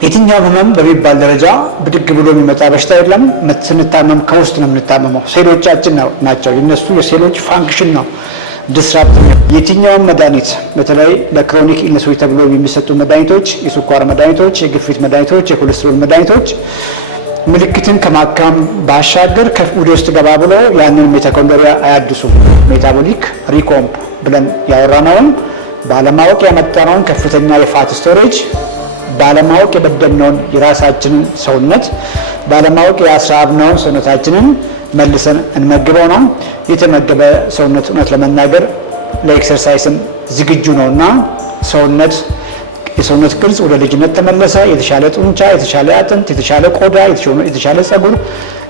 የትኛው ህመም በሚባል ደረጃ ብድግ ብሎ የሚመጣ በሽታ የለም። ስንታመም ከውስጥ ነው የምንታመመው። ሴሎቻችን ናቸው የነሱ የሴሎች ፋንክሽን ነው ዲስራፕት። የትኛውም መድኃኒት በተለይ ለክሮኒክ ኢልነሶች ተብሎ የሚሰጡ መድኃኒቶች፣ የስኳር መድኃኒቶች፣ የግፊት መድኃኒቶች፣ የኮሌስትሮል መድኃኒቶች ምልክትን ከማካም ባሻገር ወደ ውስጥ ገባ ብሎ ያንን ሚቶኮንድሪያ አያድሱም። ሜታቦሊክ ሪኮምፕ ብለን ያወራነውን ባለማወቅ ያመጣነውን ከፍተኛ የፋት ስቶሬጅ፣ ባለማወቅ የበደልነውን የራሳችንን ሰውነት፣ ባለማወቅ ያስራብነውን ሰውነታችንን መልሰን እንመግበው ነው። የተመገበ ሰውነት እውነት ለመናገር ለኤክሰርሳይስም ዝግጁ ነውና የሰውነት ቅርጽ ወደ ልጅነት ተመለሰ። የተሻለ ጡንቻ፣ የተሻለ አጥንት፣ የተሻለ ቆዳ፣ የተሻለ ጸጉር፣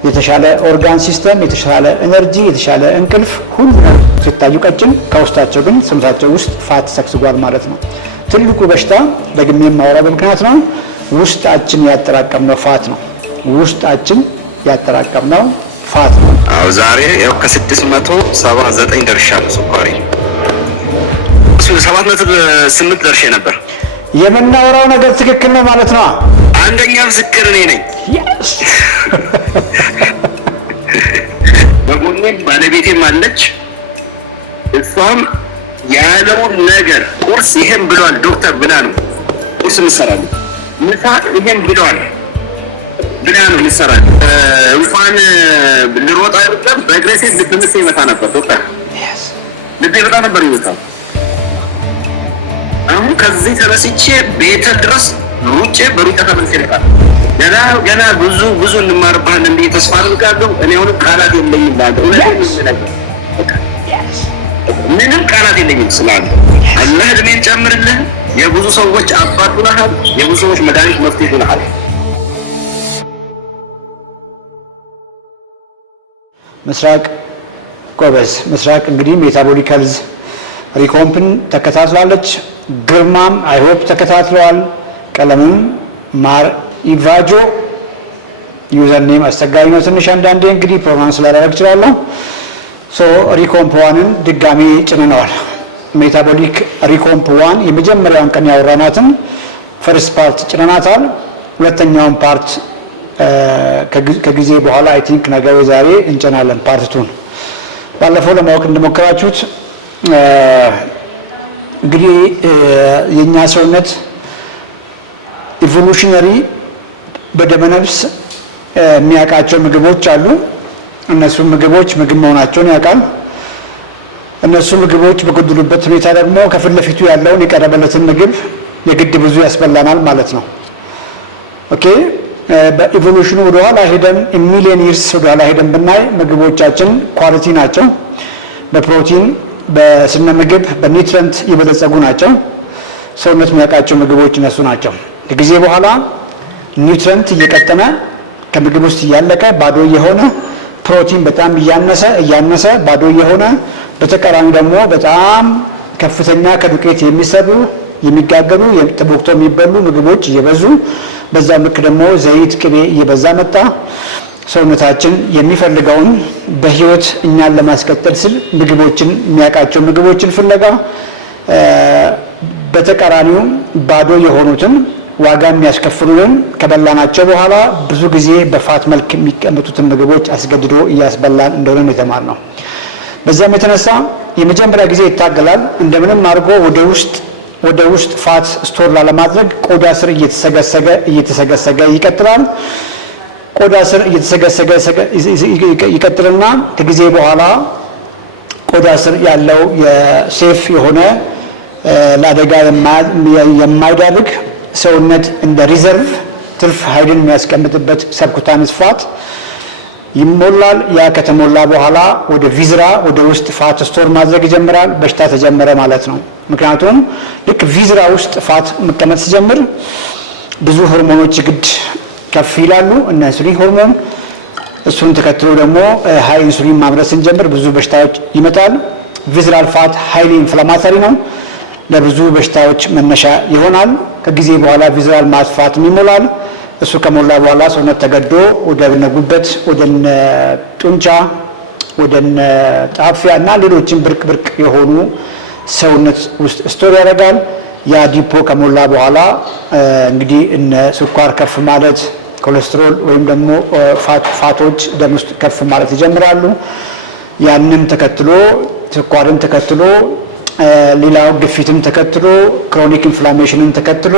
የተሻለ ኦርጋን ሲስተም፣ የተሻለ ኤነርጂ፣ የተሻለ እንቅልፍ ሁሉ ሲታዩ ቀጭን፣ ከውስጣቸው ግን ሰውነታቸው ውስጥ ፋት ሰግስጓል ማለት ነው። ትልቁ በሽታ ደግሜ የማወራው በምክንያት ነው። ውስጣችን ያጠራቀምነው ፋት ነው። ውስጣችን ያጠራቀምነው ፋት ነው። አዎ ዛሬ ያው ከ679 ደርሻለሁ። ስኳሬ 7.8 ደርሼ ነበር። የምናወራው ነገር ትክክል ነው ማለት ነው። አንደኛ ምስክር እኔ ነኝ። በጎኔም ባለቤቴም አለች። እሷም ያለውን ነገር ቁርስ ይሄን ብሏል ዶክተር ብላ ነው ቁርስ እንሰራለን። ምሳ ይሄን ብሏል ብላ ነው እንሰራለን። እንኳን ልሮጥ አይደለም በእግሬ ልብ ምት ይመታ ነበር ዶክተር። ልቤ በጣም ነበር ይመታው። አሁን ከዚህ ተነስቼ ቤተል ድረስ ሩጬ በሩጫ ተመልሼ ልቃል። ገና ብዙ እንማርባለን ብዬ ተስፋ አድርጋለሁ። እኔ አሁን ቃላት የለኝም ማለት ምንም ቃላት የለኝም ስላለ አላህ እድሜን ጨምርልህ። የብዙ ሰዎች አባት ሆነሃል። የብዙ ሰዎች መድኃኒት መፍትሄ ሆነሃል። ምስራቅ ጎበዝ። ምስራቅ እንግዲህ ሜታቦሊክ ሄልዝ ሪኮምፕን ተከታትላለች። ግርማም አይሆፕ ተከታትለዋል። ቀለምም ማር ኢቫጆ ዩዘር ኔም አስቸጋሪ ነው ትንሽ አንዳንዴ እንግዲህ ፕሮግራም ስላደረግ እችላለሁ። ሪኮምፕ ዋንን ድጋሚ ጭንነዋል። ሜታቦሊክ ሪኮምፕ ዋን የመጀመሪያውን ቀን ያወራናትን ፈርስት ፓርት ጭነናታል። ሁለተኛውን ፓርት ከጊዜ በኋላ አይ ቲንክ ነገ ዛሬ እንጭናለን ፓርት ቱን። ባለፈው ለማወቅ እንደሞከራችሁት እንግዲህ የኛ ሰውነት ኢቮሉሽነሪ በደመነፍስ የሚያውቃቸው ምግቦች አሉ። እነሱ ምግቦች ምግብ መሆናቸውን ያውቃል። እነሱ ምግቦች በጎደሉበት ሁኔታ ደግሞ ከፊት ለፊቱ ያለውን የቀረበለትን ምግብ የግድ ብዙ ያስበላናል ማለት ነው። ኦኬ በኢቮሉሽኑ ወደኋላ ሄደን ሚሊዮን ይርስ ወደኋላ ሄደን ብናይ ምግቦቻችን ኳሊቲ ናቸው። በፕሮቲን በስነ ምግብ በኒውትረንት የበለጸጉ ናቸው። ሰውነት የሚያውቃቸው ምግቦች እነሱ ናቸው። ከጊዜ በኋላ ኒውትረንት እየቀጠነ ከምግብ ውስጥ እያለቀ ባዶ የሆነ ፕሮቲን በጣም እያነሰ ባዶ የሆነ በተቃራኒ ደግሞ በጣም ከፍተኛ ከዱቄት የሚሰሩ የሚጋገሩ ተቦክተው የሚበሉ ምግቦች እየበዙ በዛ ልክ ደግሞ ዘይት ቅቤ እየበዛ መጣ። ሰውነታችን የሚፈልገውን በህይወት እኛን ለማስቀጠል ስል ምግቦችን የሚያውቃቸው ምግቦችን ፍለጋ በተቃራኒው ባዶ የሆኑትን ዋጋ የሚያስከፍሉን ከበላናቸው በኋላ ብዙ ጊዜ በፋት መልክ የሚቀመጡትን ምግቦች አስገድዶ እያስበላን እንደሆነ የተማርነው። በዛም የተነሳ የመጀመሪያ ጊዜ ይታገላል እንደምንም አድርጎ ወደ ውስጥ ፋት ስቶር ላለማድረግ ቆዳ ስር እየተሰገሰገ ይቀጥላል። ቆዳ ስር እየተሰገሰገ ይቀጥልና ከጊዜ በኋላ ቆዳ ስር ያለው የሴፍ የሆነ ለአደጋ የማይዳርግ ሰውነት እንደ ሪዘርቭ ትርፍ ኃይልን የሚያስቀምጥበት ሰብኩታንስ ፋት ይሞላል። ያ ከተሞላ በኋላ ወደ ቪዝራ ወደ ውስጥ ፋት ስቶር ማድረግ ይጀምራል። በሽታ ተጀመረ ማለት ነው። ምክንያቱም ልክ ቪዝራ ውስጥ ፋት መቀመጥ ሲጀምር ብዙ ሆርሞኖች ግድ ከፍ ይላሉ። እነ ኢንሱሊን ሆርሞን፣ እሱን ተከትሎ ደግሞ ሃይ ኢንሱሊን ማምረት ስንጀምር ብዙ በሽታዎች ይመጣል። ቪዝራል ፋት ሃይሊ ኢንፍላማተሪ ነው፣ ለብዙ በሽታዎች መነሻ ይሆናል። ከጊዜ በኋላ ቪዝራል ማስፋት ይሞላል። እሱ ከሞላ በኋላ ሰውነት ተገዶ ወደ ጉበት፣ ወደ ጡንቻ፣ ወደ ጣፊያ እና ሌሎችን ብርቅ የሆኑ ሰውነት ውስጥ ስቶር ያደርጋል። ያ ዲፖ ከሞላ በኋላ እንግዲህ እነ ስኳር ከፍ ማለት፣ ኮሌስትሮል ወይም ደግሞ ፋቶች ደም ውስጥ ከፍ ማለት ይጀምራሉ። ያንን ተከትሎ ስኳርን ተከትሎ ሌላው ግፊትን ተከትሎ ክሮኒክ ኢንፍላሜሽንን ተከትሎ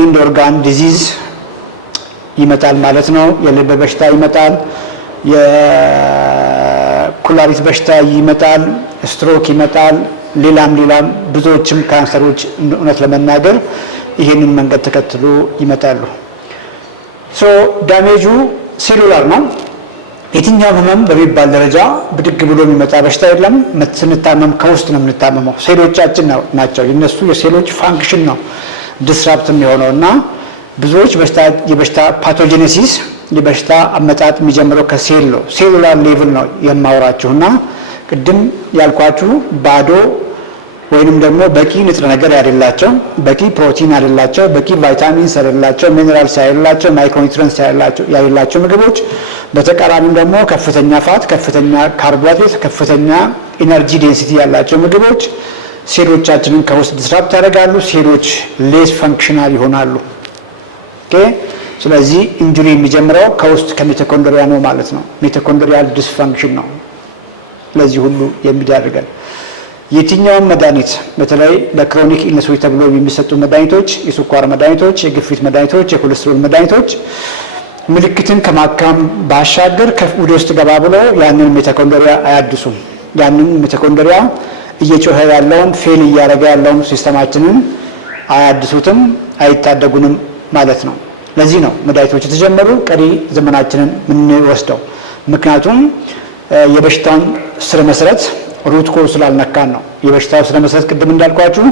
ኢንድ ኦርጋን ዲዚዝ ይመጣል ማለት ነው። የልብ በሽታ ይመጣል፣ የኩላሊት በሽታ ይመጣል፣ ስትሮክ ይመጣል፣ ሌላም ብዙዎችም ካንሰሮች እውነት ለመናገር ይሄንን መንገድ ተከትሎ ይመጣሉ። ሶ ዳሜጁ ሴሉላር ነው። የትኛው ህመም በሚባል ደረጃ ብድግ ብሎ የሚመጣ በሽታ የለም። ስንታመም ከውስጥ ነው የምንታመመው። ሴሎቻችን ናቸው የነሱ የሴሎች ፋንክሽን ነው ዲስራፕት የሚሆነው እና ብዙዎች የበሽታ ፓቶጀኔሲስ የበሽታ አመጣጥ የሚጀምረው ከሴል ነው። ሴሉላር ሌቭል ነው የማወራችሁና ቅድም ያልኳችሁ ባዶ ወይንም ደግሞ በቂ ንጥረ ነገር ያሌላቸው፣ በቂ ፕሮቲን ያሌላቸው፣ በቂ ቫይታሚንስ ያሌላቸው፣ ሚነራልስ ያሌላቸው፣ ማይክሮኒውትሪየንትስ ያሌላቸው ምግቦች፣ በተቃራኒም ደግሞ ከፍተኛ ፋት፣ ከፍተኛ ካርቦሃይድሬት፣ ከፍተኛ ኢነርጂ ዴንሲቲ ያላቸው ምግቦች ሴሎቻችንን ከውስጥ ዲስራፕት ያደርጋሉ። ሴሎች ሌስ ፈንክሽናል ይሆናሉ። ኦኬ። ስለዚህ ኢንጁሪ የሚጀምረው ከውስጥ ከሚቶኮንድሪያ ነው ማለት ነው። ሚቶኮንድሪያል ዲስፈንክሽን ነው ለዚህ ሁሉ የሚዳርገን። የትኛውም መድኃኒት በተለይ ለክሮኒክ ኢልነሶች ተብሎ የሚሰጡ መድኃኒቶች፣ የስኳር መድኃኒቶች፣ የግፊት መድኃኒቶች፣ የኮሌስትሮል መድኃኒቶች ምልክትን ከማካም ባሻገር ወደ ውስጥ ገባ ብሎ ያንን ሚቶኮንድሪያ አያድሱም። ያንን ሚቶኮንድሪያ እየጮኸ ያለውን ፌል እያደረገ ያለውን ሲስተማችንን አያድሱትም፣ አይታደጉንም ማለት ነው። ለዚህ ነው መድኃኒቶች የተጀመሩ ቀሪ ዘመናችንን የምንወስደው። ምክንያቱም የበሽታውን ስረ መሰረት ሩት ኮዝ ስላልነካን ነው። የበሽታው ስረ መሰረት ቅድም እንዳልኳችሁ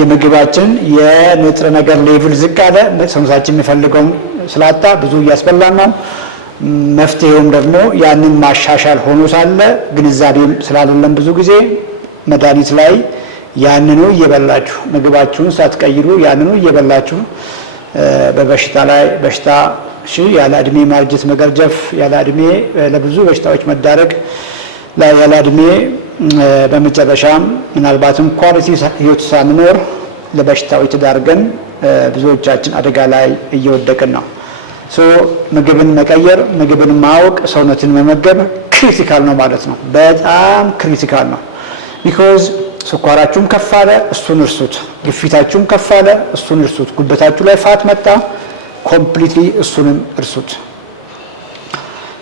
የምግባችን የንጥረ ነገር ሌቭል ዝቅ አለ፣ ሰውነታችን የሚፈልገውን ስላጣ ብዙ እያስበላን ነው። መፍትሄውም ደግሞ ያንን ማሻሻል ሆኖ ሳለ ግንዛቤም ስላልለም ብዙ ጊዜ መድኃኒት ላይ ያንኑ እየበላችሁ ምግባችሁን ሳትቀይሩ ያንኑ እየበላችሁ በበሽታ ላይ በሽታ ያለ እድሜ ማርጀት፣ መገርጀፍ፣ ያለ እድሜ ለብዙ በሽታዎች መዳረግ ላይ ያለ እድሜ በመጨረሻም ምናልባትም ኳሊቲ ህይወት ሳንኖር ለበሽታዎች ተዳርገን ብዙዎቻችን አደጋ ላይ እየወደቅን ነው። ሶ ምግብን መቀየር፣ ምግብን ማወቅ፣ ሰውነትን መመገብ ክሪቲካል ነው ማለት ነው። በጣም ክሪቲካል ነው። ቢኮዝ ስኳራችሁም ከፍ አለ፣ እሱን እርሱት። ግፊታችሁም ከፍ አለ፣ እሱን እርሱት። ጉበታችሁ ላይ ፋት መጣ፣ ኮምፕሊትሊ እሱንም እርሱት።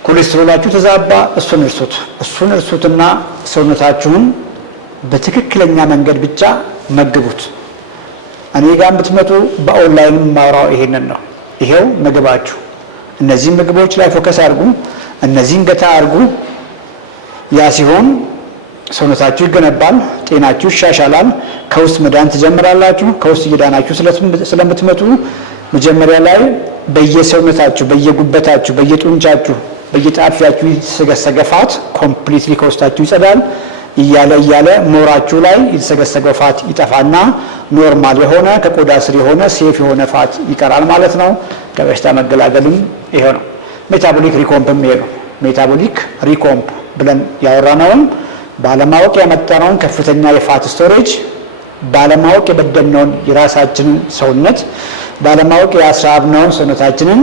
ኮሌስትሮላችሁ ተዛባ፣ እሱን እርሱት። እሱን እርሱትና ሰውነታችሁን በትክክለኛ መንገድ ብቻ መግቡት። እኔ ጋር ብትመጡ በኦንላይን ማውራው ይሄንን ነው። ይሄው ምግባችሁ፣ እነዚህን ምግቦች ላይ ፎከስ አድርጉ፣ እነዚህን ገታ አድርጉ። ያ ሲሆን ሰውነታችሁ ይገነባል፣ ጤናችሁ ይሻሻላል፣ ከውስጥ መዳን ትጀምራላችሁ። ከውስጥ እየዳናችሁ ስለምትመጡ መጀመሪያ ላይ በየሰውነታችሁ፣ በየጉበታችሁ፣ በየጡንቻችሁ፣ በየጣፊያችሁ የተሰገሰገ ፋት ኮምፕሊትሊ ከውስጣችሁ ይጸዳል። እያለ ሞራችሁ ላይ የተሰገሰገ ፋት ይጠፋና ኖርማል የሆነ ከቆዳ ስር የሆነ ሴፍ የሆነ ፋት ይቀራል ማለት ነው። ከበሽታ መገላገልም ይሄ ነው። ሜታቦሊክ ሪኮምፕም ይሄ ነው። ሜታቦሊክ ሪኮምፕ ብለን ያወራነውን ባለማወቅ ያመጣነውን ከፍተኛ የፋት ስቶሬጅ፣ ባለማወቅ የበደልነውን የራሳችንን ሰውነት፣ ባለማወቅ ያስራብነውን ሰውነታችንን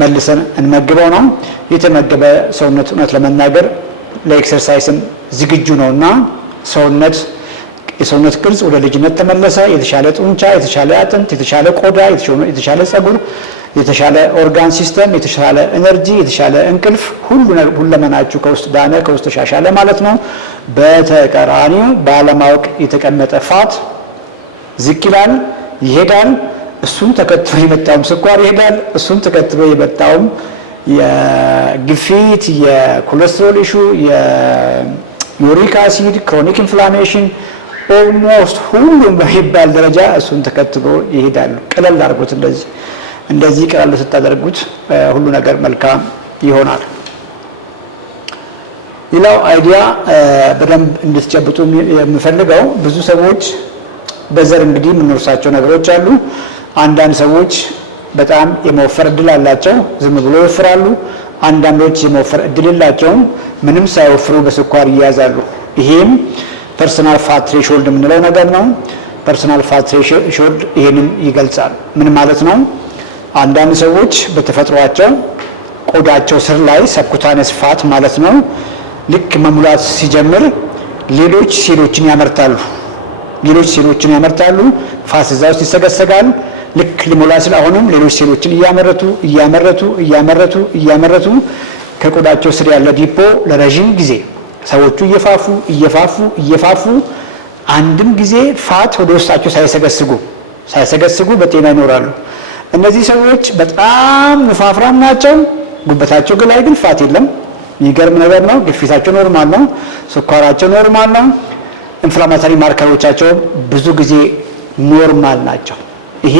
መልሰን እንመግበው ነው። የተመገበ ሰውነት እውነት ለመናገር ለኤክሰርሳይስም ዝግጁ ነውና የሰውነት ቅርጽ ወደ ልጅነት ተመለሰ። የተሻለ ጡንቻ፣ የተሻለ አጥንት፣ የተሻለ ቆዳ፣ የተሻለ ጸጉር፣ የተሻለ ኦርጋን ሲስተም፣ የተሻለ ኤነርጂ፣ የተሻለ እንቅልፍ፣ ሁለመናችሁ ከውስጥ ዳነ፣ ከውስጥ ተሻሻለ ማለት ነው። በተቃራኒው ባለማወቅ የተቀመጠ ፋት ዝቅ ይላል፣ ይሄዳል። እሱን ተከትሎ የመጣውም ስኳር ይሄዳል። እሱን ተከትሎ የመጣውም የግፊት፣ የኮሌስትሮል ኢሹ፣ የዩሪክ አሲድ፣ ክሮኒክ ኢንፍላሜሽን ኦልሞስት ሁሉም በሚባል ደረጃ እሱን ተከትሎ ይሄዳሉ። ቀለል አድርጎት እንደዚህ ቀለል ስታደርጉት ሁሉ ነገር መልካም ይሆናል። ሌላው አይዲያ በደንብ እንድትጨብጡ የምፈልገው ብዙ ሰዎች በዘር እንግዲህ የምንወርሳቸው ነገሮች አሉ። አንዳንድ ሰዎች በጣም የመወፈር እድል አላቸው፣ ዝም ብሎ ይወፍራሉ። አንዳንዶች የመወፈር እድል የላቸውም፣ ምንም ሳይወፍሩ በስኳር ይያዛሉ። ይሄም ፐርሰናል ፋት ትሬሾልድ የምንለው ነገር ነው። ፐርሰናል ፋት ትሬሾልድ ይሄንን ይገልጻል። ምን ማለት ነው? አንዳንድ ሰዎች በተፈጥሯቸው ቆዳቸው ስር ላይ ሰብኩታነስ ፋት ማለት ነው ልክ መሙላት ሲጀምር ሌሎች ሴሎችን ያመርታሉ። ፋት እዛ ውስጥ ይሰገሰጋል። ልክ ሊሞላ ሲል አሁንም ሌሎች ሴሎችን እያመረቱ ከቆዳቸው ስር ያለ ዲፖ ለረዥም ጊዜ ሰዎቹ እየፋፉ አንድም ጊዜ ፋት ወደ ውስጣቸው ሳይሰገስጉ በጤና ይኖራሉ። እነዚህ ሰዎች በጣም ወፋፍራም ናቸው። ጉበታቸው ላይ ግን ፋት የለም። የሚገርም ነገር ነው። ግፊታቸው ኖርማል ነው። ስኳራቸው ኖርማል ነው። ኢንፍላማቶሪ ማርከሮቻቸው ብዙ ጊዜ ኖርማል ናቸው። ይሄ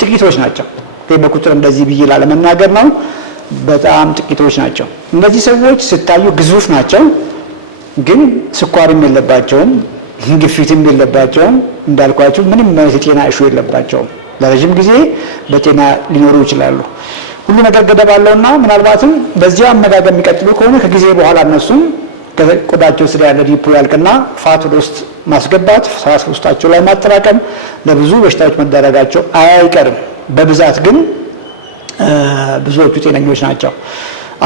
ጥቂቶች ናቸው። በቁጥር እንደዚህ ብዬ ላለመናገር ነው። በጣም ጥቂቶች ናቸው። እነዚህ ሰዎች ስታዩ ግዙፍ ናቸው፣ ግን ስኳርም የለባቸውም፣ ግፊትም የለባቸውም። እንዳልኳቸው ምንም የጤና እሹ የለባቸውም። ለረጅም ጊዜ በጤና ሊኖሩ ይችላሉ። ሁሉ ነገር ገደብ አለውና ምናልባትም በዚያ አመጋገብ የሚቀጥሉ ከሆነ ከጊዜ በኋላ እነሱም ከቆዳቸው ስር ያለ ዲፖ ያልቅና ፋት ወደ ውስጥ ማስገባት ፋት ውስጣቸው ላይ ማጠራቀም ለብዙ በሽታዎች መዳረጋቸው አይቀርም። በብዛት ግን ብዙዎቹ ጤነኞች ናቸው።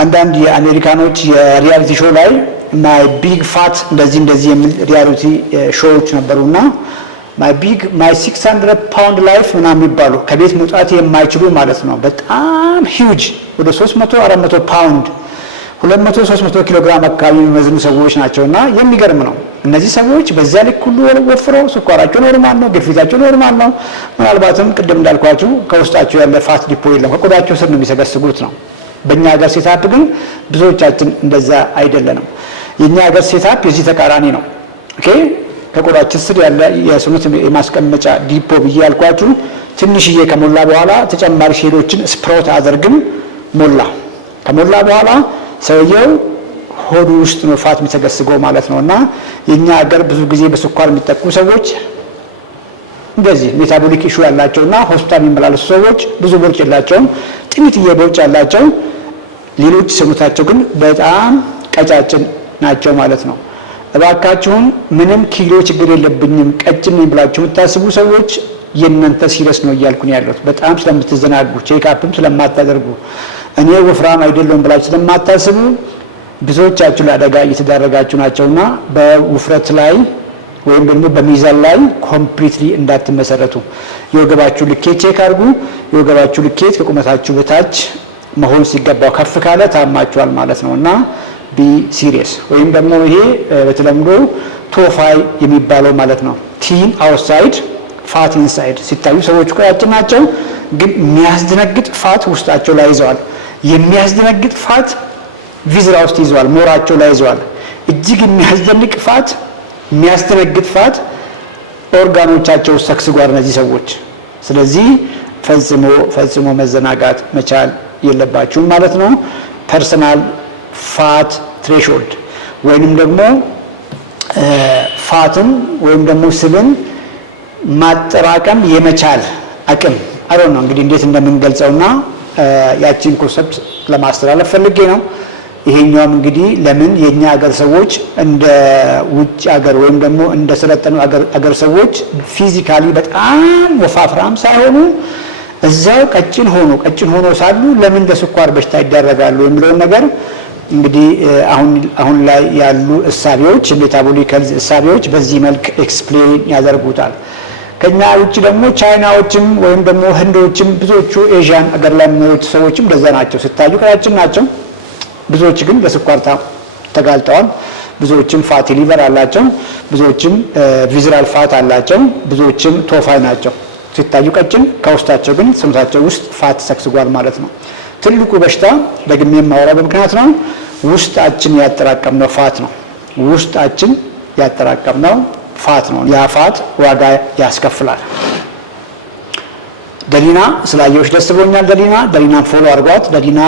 አንዳንድ የአሜሪካኖች የሪያሊቲ ሾው ላይ ማይ ቢግ ፋት እንደዚህ የሚል ሪያሊቲ ሾዎች ነበሩና ማይ 600 ፓውንድ ላይፍ ምናምን የሚባሉ ከቤት መውጣት የማይችሉ ማለት ነው። በጣም ሂውጅ ወደ 300-400 ፓውንድ 200-300 ኪሎ ግራም አካባቢ የሚመዝኑ ሰዎች ናቸውና የሚገርም ነው። እነዚህ ሰዎች በዚያ ልክ ሁሉ ወፍረው ስኳራቸው ኖርማል ነው፣ ግፊታቸው ኖርማል ነው። ምናልባትም ቅድም እንዳልኳችሁ ከውስጣቸው ያለ ፋት ዲፖ የለም፣ ከቆዳቸው ስር ነው የሚሰገስጉት ነው። በእኛ ሀገር ሴታፕ ግን ብዙዎቻችን እንደዛ አይደለንም። የእኛ ሀገር ሴታፕ የዚህ ተቃራኒ ነው። ኦኬ ከቆዳችን ስር ያለ የሰውነት የማስቀመጫ ዲፖ ብዬ ያልኳችሁ ትንሽዬ ከሞላ በኋላ ተጨማሪ ሴሎችን ስፕሮት አደርግም ከሞላ በኋላ ሰውየው ሆዱ ውስጥ ነው ፋት የሚሰገስገው ማለት ነውና የኛ ሀገር ብዙ ጊዜ በስኳር የሚጠቁ ሰዎች እንደዚህ ሜታቦሊክ ኢሹ ያላቸውና ሆስፒታል የሚመላለሱ ሰዎች ብዙ ቦርጭ የላቸውም፣ ጥቂትዬ ቦርጭ ያላቸው፣ ሌሎች ሰውነታቸው ግን በጣም ቀጫጭን ናቸው ማለት ነው። እባካችሁን ምንም ኪሎ ችግር የለብኝም ቀጭን ነኝ ብላችሁ የምታስቡ ሰዎች የእናንተ ሲሪየስ ነው እያልኩ ነው ያለሁት። በጣም ስለምትዘናጉ ቼክአፕም ስለማታደርጉ እኔ ወፍራም አይደለሁም ብላችሁ ስለማታስቡ ብዙዎቻችሁ ለአደጋ እየተዳረጋችሁ ናቸውና በውፍረት ላይ ወይም ደግሞ በሚዛን ላይ ኮምፕሊትሊ እንዳትመሰረቱ። የወገባችሁ ልኬት ቼክ አድርጉ። የወገባችሁ ልኬት ከቁመታችሁ በታች መሆን ሲገባው ከፍ ካለ ታማችኋል ማለት ነውና ቢ ሲሪየስ። ወይም ደግሞ ይሄ በተለምዶ ቶፋይ የሚባለው ማለት ነው። ቲን አውትሳይድ ፋት ኢንሳይድ። ሲታዩ ሰዎች ቀጫጭን ናቸው፣ ግን የሚያስደነግጥ ፋት ውስጣቸው ላይ ይዘዋል። የሚያስደነግጥ ፋት ቪዝራ ውስጥ ይዘዋል፣ ሞራቸው ላይ ይዘዋል። እጅግ የሚያስደነግጥ ፋት ኦርጋኖቻቸው ሰክስጓል እነዚህ ሰዎች። ስለዚህ ፈጽሞ መዘናጋት መቻል የለባችሁም ማለት ነው። ፐርሰናል ፋት ትሬሾልድ ወይንም ደግሞ ፋትን ወይም ደግሞ ስብን ማጠራቀም የመቻል አቅም አይደል ነው እንግዲህ እንዴት እንደምንገልጸውና ያቺን ኮንሰፕት ለማስተላለፍ ፈልጌ ነው። ይሄኛውም እንግዲህ ለምን የኛ ሀገር ሰዎች እንደ ውጭ ሀገር ወይም ደግሞ እንደ ሰለጠኑ ሀገር ሰዎች ፊዚካሊ በጣም ወፋፍራም ሳይሆኑ እዛው ቀጭን ሆኖ ሳሉ ለምን ለስኳር በሽታ ይዳረጋሉ የሚለውን ነገር እንግዲህ አሁን ላይ ያሉ እሳቤዎች የሜታቦሊክ ሄልዝ እሳቤዎች በዚህ መልክ ኤክስፕሌን ያደርጉታል። ከኛ ውጭ ደግሞ ቻይናዎችም ወይም ደግሞ ህንዶችም ብዙዎቹ ኤዥያን ሀገር ላይ የሚኖሩ ሰዎችም እንደዛ ናቸው። ስታዩ ቀጫጭን ናቸው። ብዙዎች ግን ለስኳር ተጋልጠዋል። ብዙዎችም ፋቲ ሊቨር አላቸው። ብዙዎችም ቪዝራል ፋት አላቸው። ብዙዎችም ቶፋይ ናቸው። ሲታዩ ቀጭን፣ ከውስጣቸው ግን ሰውነታቸው ውስጥ ፋት ሰክስጓል ማለት ነው። ትልቁ በሽታ ደግሜ የማወራው በምክንያት ነው። ውስጣችን ያጠራቀምነው ፋት ነው። ውስጣችን ያጠራቀምነው ፋት ነው። ያ ፋት ዋጋ ያስከፍላል። ደሊና ስላየሁሽ ደስ ብሎኛል። ደሊናን ፎሎ አድርጓት። ደሊና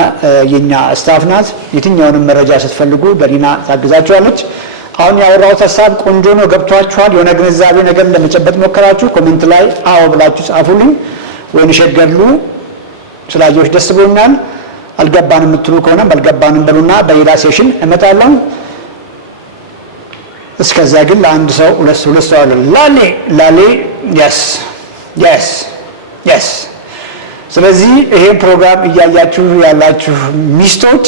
የኛ ስታፍ ናት። የትኛውንም መረጃ ስትፈልጉ ደሊና ታግዛችኋለች። አሁን ያወራሁት ሀሳብ ቆንጆ ነው፣ ገብቷችኋል? የሆነ ግንዛቤ ነገር ለመጨበጥ ሞከራችሁ? ኮሜንት ላይ አዎ ብላችሁ ጻፉልኝ። ወይን ሸገሉ ስላየሁሽ ደስ ብሎኛል። አልገባንም የምትሉ ከሆነ አልገባንም በሉና በሌላ ሴሽን እመጣለሁ። እስከዛ ግን ለአንድ ሰው ሁለት ሰው አለ ላሌ yes ስለዚህ ይሄን ፕሮግራም እያያችሁ ያላችሁ ሚስቶች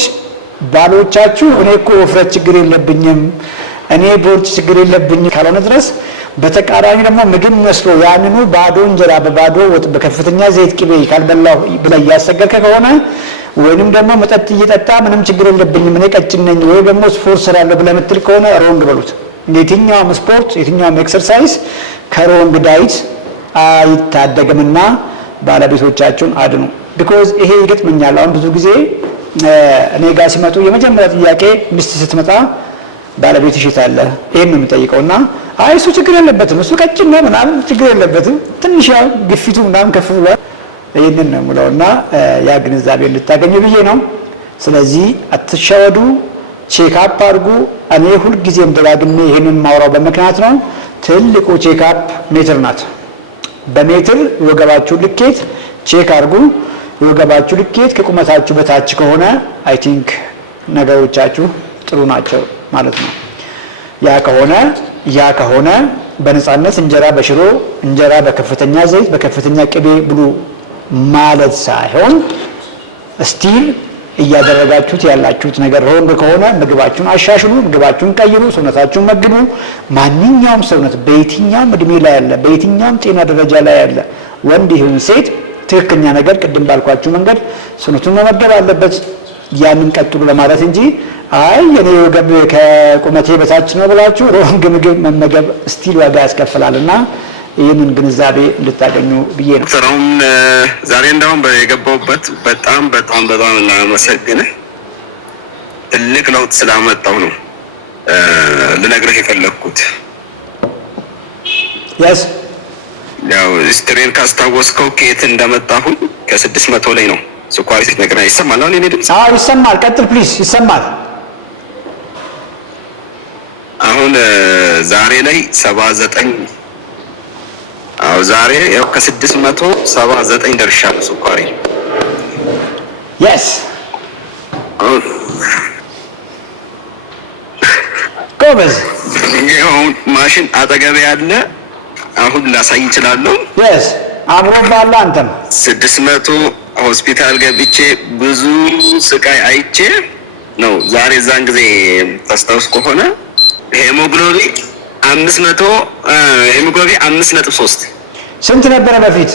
ባሎቻችሁ እኔ እኮ ውፍረት ችግር የለብኝም እኔ ቦርጭ ችግር የለብኝም ካልሆነ ድረስ በተቃራኒ ደግሞ ምግብ መስሎ ያንኑ ባዶ እንጀራ በባዶ ወጥ በከፍተኛ ዘይት ቅቤ ካልበላው ብለ ያሰገርከ ከሆነ ወይንም ደግሞ መጠጥ እየጠጣ ምንም ችግር የለብኝም እኔ ቀጭን ነኝ ወይ ደግሞ ስፖርት ሰራለሁ ብለ ምትል ከሆነ ሮንግ በሉት። የትኛውም ስፖርት የትኛውም ኤክሰርሳይዝ ከሮንግ ዳይት አይታደግምና ባለቤቶቻችሁን አድኑ። ቢኮዝ ይሄ ይገጥመኛል። አሁን ብዙ ጊዜ እኔ ጋር ሲመጡ የመጀመሪያ ጥያቄ ሚስት ስትመጣ ባለቤትሽ የት አለ ይሄን ነው የምጠይቀውና አይ እሱ ችግር የለበትም እሱ ቀጭን ነው ምናምን ችግር የለበትም ትንሽ ያው ግፊቱ ምናምን ከፍ ብሏል ይሄንን ነው የምለውና ያ ግንዛቤ እንድታገኙ ብዬ ነው። ስለዚህ አትሸወዱ፣ ቼክ አፕ አድርጉ። እኔ ሁሉ ጊዜም ደጋግሜ ይሄንን ማውራው በመክንያት ነው። ትልቁ ቼክ አፕ ሜትር ናት። በሜትር የወገባችሁ ልኬት ቼክ አድርጉ። የወገባችሁ ልኬት ከቁመታችሁ በታች ከሆነ አይ ቲንክ ነገሮቻችሁ ጥሩ ናቸው ማለት ነው። ያ ከሆነ በነፃነት እንጀራ በሽሮ እንጀራ በከፍተኛ ዘይት በከፍተኛ ቅቤ ብሉ ማለት ሳይሆን ስቲል እያደረጋችሁት ያላችሁት ነገር ሮንግ ከሆነ ምግባችሁን አሻሽሉ፣ ምግባችሁን ቀይሩ፣ ሰውነታችሁን መግቡ። ማንኛውም ሰውነት በየትኛውም እድሜ ላይ ያለ በየትኛውም ጤና ደረጃ ላይ ያለ ወንድ ይሁን ሴት ትክክለኛ ነገር ቅድም ባልኳችሁ መንገድ ሰውነቱን መመገብ አለበት። ያንን ቀጥሉ ለማለት እንጂ አይ የኔ ወገብ ከቁመቴ በታች ነው ብላችሁ ሮንግ ምግብ መመገብ ስቲል ዋጋ ያስከፍላልና ይህንን ግንዛቤ እንድታገኙ ብዬ ነው። ስራውን ዛሬ እንደውም የገባሁበት በጣም እናመሰግንህ ትልቅ ለውጥ ስላመጣው ነው ልነግርህ የፈለግኩት። ያው ስትሬን ካስታወስከው ከየት እንደመጣሁኝ ከ600 ላይ ነው ስኳር ሲነግራ ይሰማል። አሁን እኔ ድምጽ ይሰማል። ቀጥል ፕሊዝ። ይሰማል። አሁን ዛሬ ላይ 79 ዛሬ ያው ከ679 ደርሻለሁ ስኳሬ። yes ጎበዝ። ይሄው ማሽን አጠገቤ ያለ አሁን ላሳይ እችላለሁ። yes አምሮባላ። አንተም 600 ሆስፒታል ገብቼ ብዙ ስቃይ አይቼ ነው ዛሬ ዛን ጊዜ ታስታውስ ከሆነ ሄሞግሎቢን 5.3 ስንት ነበረ በፊት?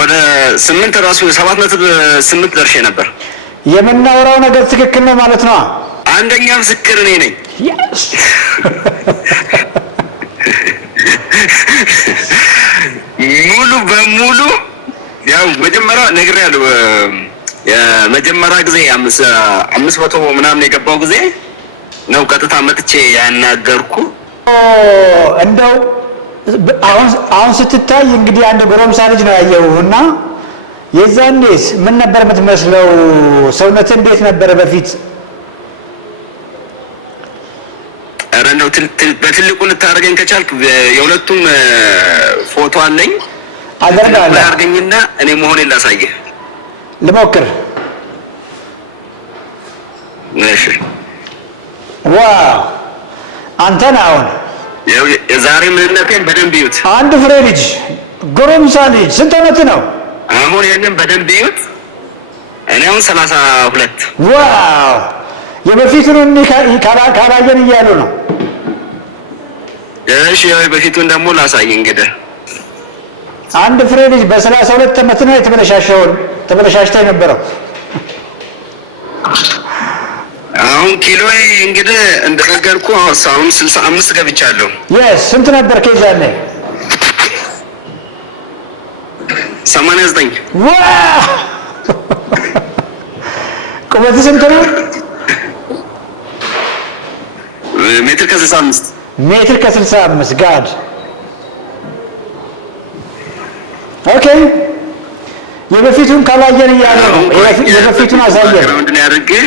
ወደ 8 ራሱ 7.8 ደርሼ ነበር። የምናወራው ነገር ትክክል ነው ማለት ነው። አንደኛ ምስክር እኔ ነኝ። ሙሉ በሙሉ ያው መጀመሪያ ነግሬያለሁ። የመጀመሪያ ጊዜ 500 ምናምን የገባው ጊዜ ነው ቀጥታ መጥቼ ያናገርኩ። እንደው አሁን ስትታይ እንግዲህ አንድ ጎረምሳ ልጅ ነው ያየውና የዛኔስ ምን ነበር የምትመስለው? ሰውነት እንዴት ነበር በፊት? ኧረ እንደው በትልቁ ልታደርገኝ ከቻልክ የሁለቱም ፎቶ አለኝ አደርጋለሁ። አድርገኝና እኔ መሆኔን ላሳየህ ልሞክር። እሺ ዋው አንተን አሁን የዛሬ ምንነቴን በደንብ ይዩት። አንድ ፍሬ ልጅ ጎረምሳ ልጅ ስንት ዓመት ነው? አሁን ይሄንን በደንብ ይዩት። እኔ አሁን 32። ዋው የበፊቱን ካላየን እያሉ ነው። እሺ የበፊቱን ደግሞ ላሳይ እንግዲህ። አንድ ፍሬ ልጅ በ32 ዓመት ነው ተበለሻሽታ የነበረው። አሁን ኪሎዬ እንግዲህ እንደነገርኩ አሁን 65 ገብቻለሁ። ስንት ነበር ኬዛ ላይ? 89። ዋው ቁመት ስንት ነው? ሜትር ከ65 ሜትር ከ65 ጋድ ኦኬ። የበፊቱን ካላየን እያለ ነው። የበፊቱን አሳየን። ምንድን ያደርግህ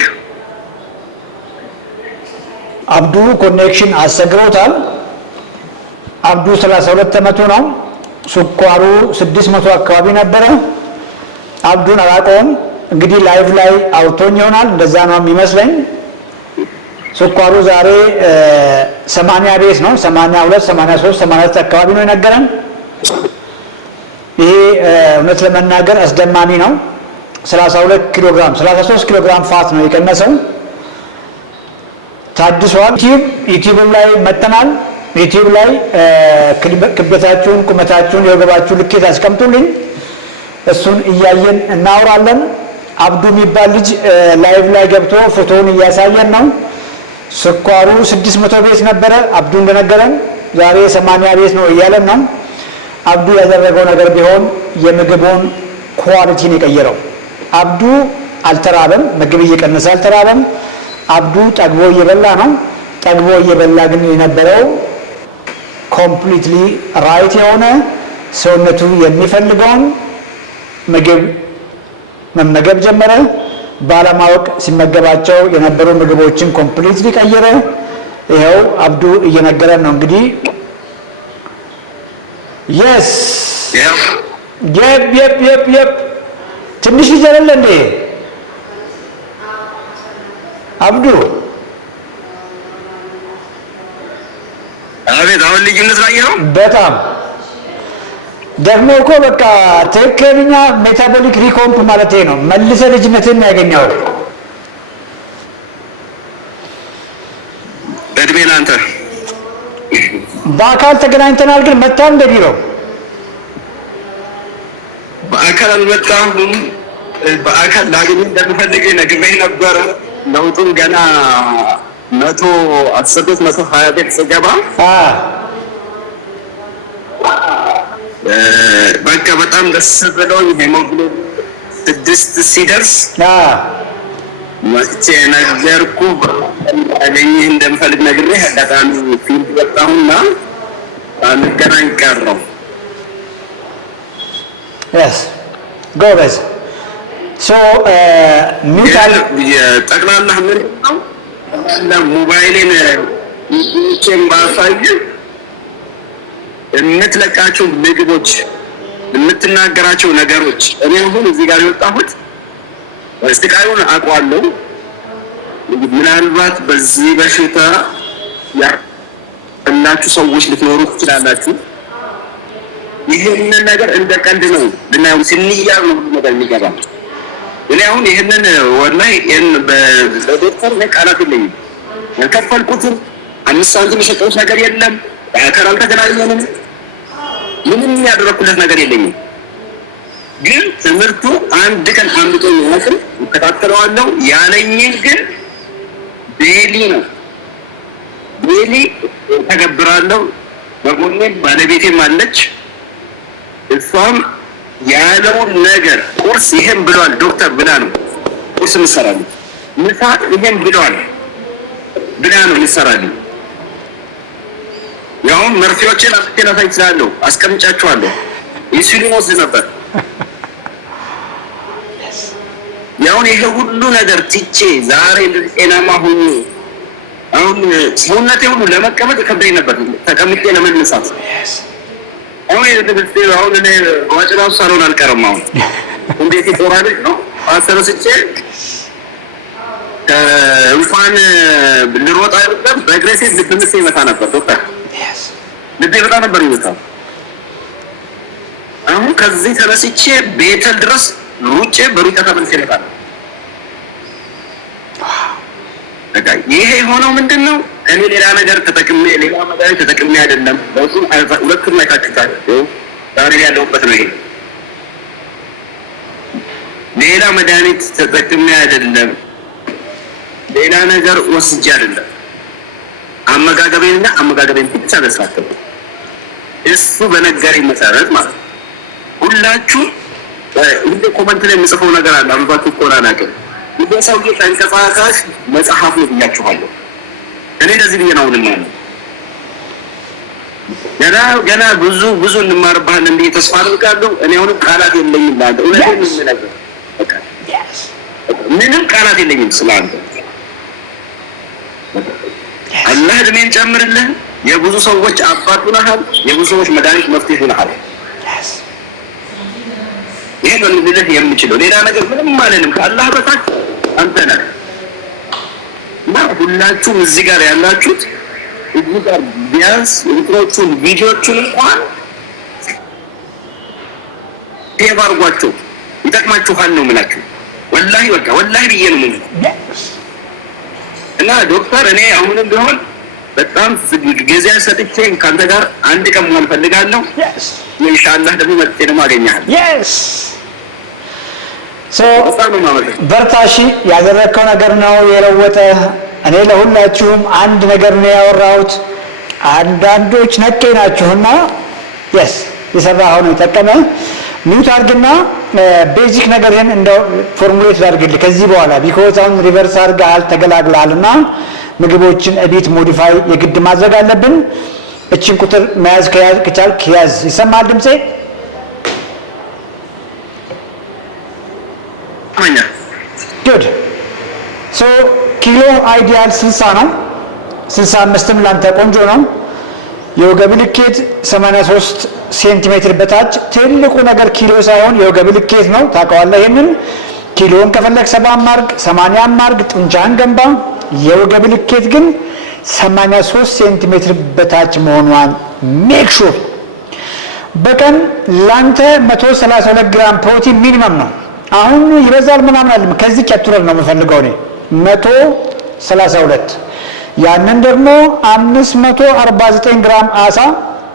አብዱ ኮኔክሽን አሰግሮታል። አብዱ 32 ዓመቱ ነው። ስኳሩ 600 አካባቢ ነበረ። አብዱን አላውቀውም። እንግዲህ ላይቭ ላይ አውቶኝ ይሆናል። እንደዛ ነው የሚመስለኝ። ስኳሩ ዛሬ 80 ቤት ነው። 82 83 84 አካባቢ ነው የነገረን። ይሄ እውነት ለመናገር አስደማሚ ነው። 32 ኪሎ ግራም 33 ኪሎ ግራም ፋት ነው የቀነሰው። ታድሷል። ዩቲዩብ ላይ መጥተናል። ዩቲዩብ ላይ ክብደታችሁን፣ ቁመታችሁን፣ የወገባችሁን ልኬት አስቀምጡልኝ። እሱን እያየን እናወራለን። አብዱ የሚባል ልጅ ላይቭ ላይ ገብቶ ፎቶውን እያሳየን ነው። ስኳሩ 600 ቤት ነበረ አብዱ እንደነገረን፣ ዛሬ 80 ቤት ነው እያለን ነው። አብዱ ያደረገው ነገር ቢሆን የምግቡን ኳሊቲን የቀየረው። አብዱ አልተራበም፣ ምግብ እየቀነሰ አልተራበም። አብዱ ጠግቦ እየበላ ነው። ጠግቦ እየበላ ግን የነበረው ኮምፕሊትሊ ራይት የሆነ ሰውነቱ የሚፈልገውን ምግብ መመገብ ጀመረ። ባለማወቅ ሲመገባቸው የነበሩ ምግቦችን ኮምፕሊትሊ ቀየረ። ይኸው አብዱ እየነገረን ነው እንግዲህ። የስ የፕ ትንሽ ልጅ አይደለ እንዴ አብዱ? አቤት። አሁን ልዩነት ላይ ነው በጣም ደግሞ እኮ በቃ ትክክለኛ ሜታቦሊክ ሪኮምፕ ማለት ነው። መልሰ ልጅነትን ያገኘው። እድሜ ላንተ። በአካል ተገናኝተናል ግን መጣ እንደ ቢሮ በአካል አልመጣሁም። በአካል ላገኝ እንደምፈልግ ነግሬህ ነበረ። ለውጡን ገና 110 120 ቤት ስገባ በቃ በጣም ደስ ብሎኝ ሄሞግሎቢን 6 ሲደርስ መጥቼ ነገርኩህ። አገኘህ እንደምፈልግ ነግሬህ አጋጣሚ ፊልድ ወጣሁና አንገናኝ ቀረው። Yes, go guys. So ሚውታል የጠቅላላ ምን ነው ሞባይሌን ቼም ባሳይ የምትለቃቸው ምግቦች የምትናገራቸው ነገሮች እኔ አሁን እዚህ ጋር የወጣሁት ስቃዩን አውቀዋለሁ። ምናልባት በዚህ በሽታ ያላችሁ ሰዎች ልትኖሩ ትችላላችሁ። ይህንን ነገር እንደ ቀልድ ነው ልናየው ስንያዝ ነው ነገር የሚገባ። እኔ አሁን ይህንን ወላሂ በዶክተር ላይ ቃላት የለኝም። ያልከፈልኩትም 5 ሳንቲም የሰጠሁት ነገር የለም። በአካል አልተገናኘንም። ምንም ያደረኩለት ነገር የለኝም። ግን ትምህርቱ አንድ ቀን አምጥቶኝ ያልኩኝ እከታተለዋለሁ። ያለኝን ግን ዴሊ ነው ዴሊ ተገብራለሁ። በጎኔ ባለቤቴም አለች። እሷም ያለውን ነገር ቁርስ ይሄን ብለዋል ዶክተር ብላ ነው ቁርስ እንሰራለን። ምሳ ይሄን ብለዋል ብላ ነው እንሰራለን። ያው መርፌዎችን አስተላልፋይ ስላለው አስቀምጫቸዋለሁ። ኢንሱሊን ወስድ ነበር። ያው ይሄ ሁሉ ነገር ትቼ ዛሬ ጤናማ ሆኜ አሁን ሰውነቴ ሁሉ ለመቀመጥ ከብደኝ ነበር ተቀምጬ ለመነሳት። አሁን እኔ ዋጭራው ሳሎን አልቀርም። አሁን እንዴት ይቆራል ነው አሰረስቼ እንኳን ልሮጥ አይደለም በእግሬ ልብ ምት ይመታ ነበር ዶክተር። ልቤ በጣም ነበር ይመታው። አሁን ከዚህ ተነስቼ ቤተል ድረስ ሩጬ በሩጫ ተመልሼ እመጣለሁ። ይሄ የሆነው ምንድነው? እኔ ሌላ ነገር ተጠቅሜ ሌላ መድኃኒት ተጠቅሜ አይደለም። ሁለቱም ላይ ታችታል ዛሬ ያለሁበት ነው። ይሄ ሌላ መድኃኒት ተጠቅሜ አይደለም፣ ሌላ ነገር ወስጄ አይደለም። አመጋገቤን ብቻ ለሳተው እሱ በነገረኝ መሰረት ማለት ነው። ሁላችሁ እንደ ኮመንት ላይ የምጽፈው ነገር አለ። አምባቱ ቆራናቀ ሰውዬ ተንቀሳቃሽ መጽሐፍ ነው ብያችኋለሁ። እኔ እንደዚህ ብዬ ነው ማለት ገና ብዙ እንማርባለን ብዬ ተስፋ አድርጋለሁ። እኔ አሁንም ቃላት የለኝም ማለት እውነቴን ነው የምነግርህ። ምንም ቃላት የለኝም ስላንተ። አላህ እድሜን ጨምርልህ። የብዙ ሰዎች አባት ሆነሃል። የብዙ ሰዎች መድኃኒት መፍትሄ ሆነሃል። ይሄ ነው ልልህ የምችለው። ሌላ ነገር ምንም አለንም። ከአላህ በታች አንተ ነህ። ሁላችሁም እዚህ ጋር ያላችሁት እዚህ ጋር ቢያንስ እንትኖቹን ቪዲዮቹን እንኳን ሴቭ አድርጓቸው፣ ይጠቅማችኋል ነው የምላችሁ። ወላሂ በቃ ወላሂ ብዬ ነው የምልህ። እና ዶክተር እኔ አሁንም ቢሆን በጣም ጊዜ ሰጥቼ ካንተ ጋር አንድ ቀን መሆን ፈልጋለሁ። ኢንሻአላህ ደግሞ መጥቼ ደግሞ አገኛለሁ። በርታሺ ያደረከው ነገር ነው የለወጠ። እኔ ለሁላችሁም አንድ ነገር ነው ያወራሁት። አንዳንዶች ነቄ ናችሁና የሰራኸው ነው የጠቀመ። ሚውት አድርግና ቤዚክ ነገርን እንደው ፎርሙሌት አድርግልህ ከዚህ በኋላ ቢኮዝ አሁን ሪቨርስ አድርገሃል ተገላግለሃልና ምግቦችን እቤት ሞዲፋይ የግድ ማድረግ አለብን። እቺን ቁጥር መያዝ ከቻልክ ያዝ። ይሰማል ድምጼ? ጉድ ሶ ኪሎ አይዲያል 60 ነው። 65ም ላንተ ቆንጆ ነው። የወገብ ልኬት 83 ሴንቲሜትር በታች። ትልቁ ነገር ኪሎ ሳይሆን የወገብ ልኬት ነው። ታውቀዋለህ ይሄንን። ኪሎን ከፈለክ 70 ማርግ 80 ማርግ ጡንቻን ገንባ። የወገብ ልኬት ግን 83 ሴንቲሜትር በታች መሆኗን ሜክ ሹር። በቀን ላንተ 132 ግራም ፕሮቲን ሚኒመም ነው። አሁን ይበዛል ምናምን አይደለም። ከዚህ ጨጥረን ነው የምፈልገው እኔ 132። ያንን ደግሞ 549 ግራም አሳ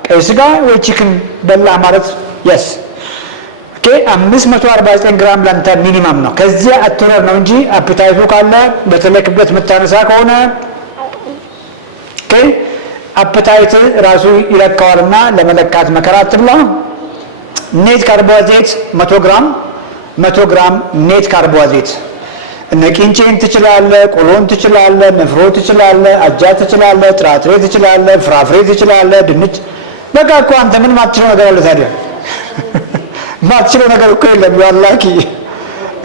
ቀይ ስጋ ወይ ቺክን በላ ማለት yes ኦኬ 549 ግራም ላንተ ሚኒመም ነው። ከዚህ አትወር ነው እንጂ አፕታይቱ ካለ በተለይ ክብደት የምታነሳ ከሆነ ኦኬ አፕታይት ራሱ ይለካዋልና ለመለካት መከራ አትብላ። ኔት ካርቦሃይድሬት 100 ግራም ኔት ካርቦሃይድሬት። እነ ቂንጬን ትችላለህ፣ ቆሎን ትችላለህ፣ ንፍሮ ትችላለህ፣ አጃ ትችላለህ፣ ጥራጥሬ ትችላለህ፣ ፍራፍሬ ትችላለህ፣ ድንች። በቃ እኮ አንተ ምን ማትችለው ነገር አለ ታዲያ? ማትችለው ነገር እኮ የለም። ያላኪ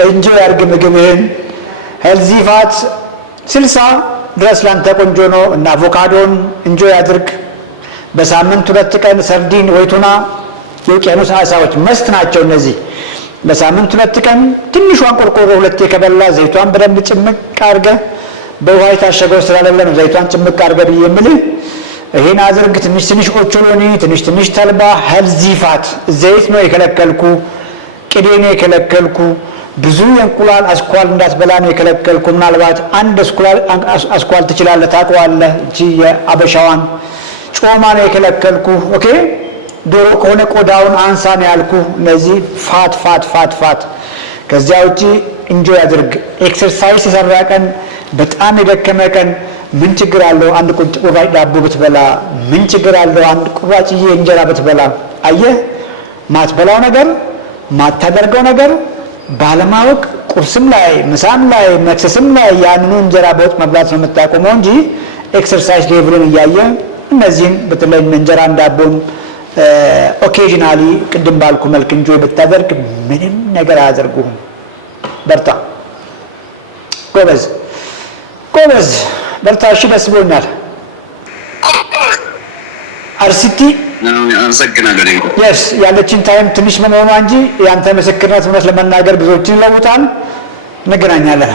እንጆይ አድርግ ምግብህን። ሄልዚ ፋት 60 ድረስ ላንተ ቆንጆ ነው። እና አቮካዶን እንጆይ አድርግ። በሳምንት 2 ቀን ሰርዲን ወይ ቱና የውቅያኖስ አሳዎች መስት ናቸው እነዚህ። በሳምንት 2 ቀን ትንሿን ቆርቆሮ 2 ከበላ ዘይቷን በደንብ ጭምቅ አድርገህ በውሃ የታሸገው ስላለ ነው ዘይቷን ጭምቅ አድርገህ ብዬ የምልህ ይሄን አድርግ። ትንሽ ኦቾሎኒ፣ ትንሽ ተልባ። ሄልዚ ፋት ዘይት ነው የከለከልኩ፣ ቅቤ ነው የከለከልኩ፣ ብዙ የእንቁላል አስኳል እንዳትበላ ነው የከለከልኩ። ምናልባት አንድ አስኳል ትችላለህ፣ ታውቀዋለህ፣ እቺ የአበሻዋን። ጮማ ነው የከለከልኩ። ኦኬ ዶሮ ከሆነ ቆዳውን አንሳ ነው ያልኩ። እነዚህ ፋት። ከዚያ ውጪ እንጆይ አድርግ። ኤክሰርሳይዝ የሰራ ቀን፣ በጣም የደከመ ቀን ምን ችግር አለው? አንድ ቁራጭ ዳቦ ብትበላ ምን ችግር አለው? አንድ ቁራጭዬ እንጀራ ብትበላ። አየህ፣ ማትበላው ነገር ማታደርገው ነገር ባለማወቅ ቁርስም ላይ ምሳም ላይ መክሰስም ላይ ያንኑ እንጀራ በወጥ መብላት ነው የምታቆመው እንጂ ኤክሰርሳይዝ ሌቭልን እያየ እነዚህን በተለይ እንጀራ ዳቦን ኦኬዥናሊ ቅድም ባልኩ መልክ እንጆይ ብታደርግ ምንም ነገር አያደርጉህም። በርታ ጎበዝ፣ በርታ። እሺ ደስ ብሎኛል። አርሲቲ ያለችን ታይም ትንሽ በመሆኗ እንጂ ያንተ ምስክርነት እውነት ለመናገር ብዙዎችን ይለውጣል። እንገናኛለን።